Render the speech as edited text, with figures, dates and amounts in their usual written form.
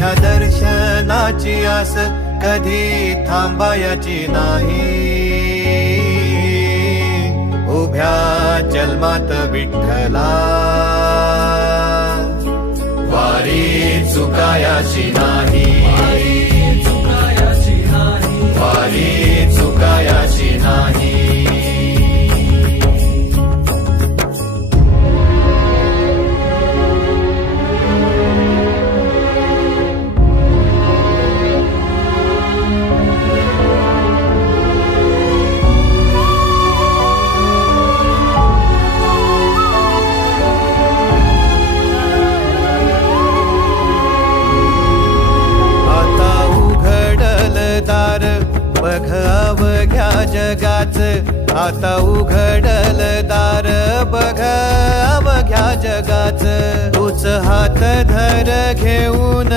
तुझ्या दर्शनाची आस कधी थांबायची नाही। उभ्या जन्मात विठ्ठला वारी चुकायाची नाही। वारी चुकायाची नाही। बघ अवघ्या जगाच आता उघडल दार। बघ अवघ्या जगाच तूच हात धर घेऊन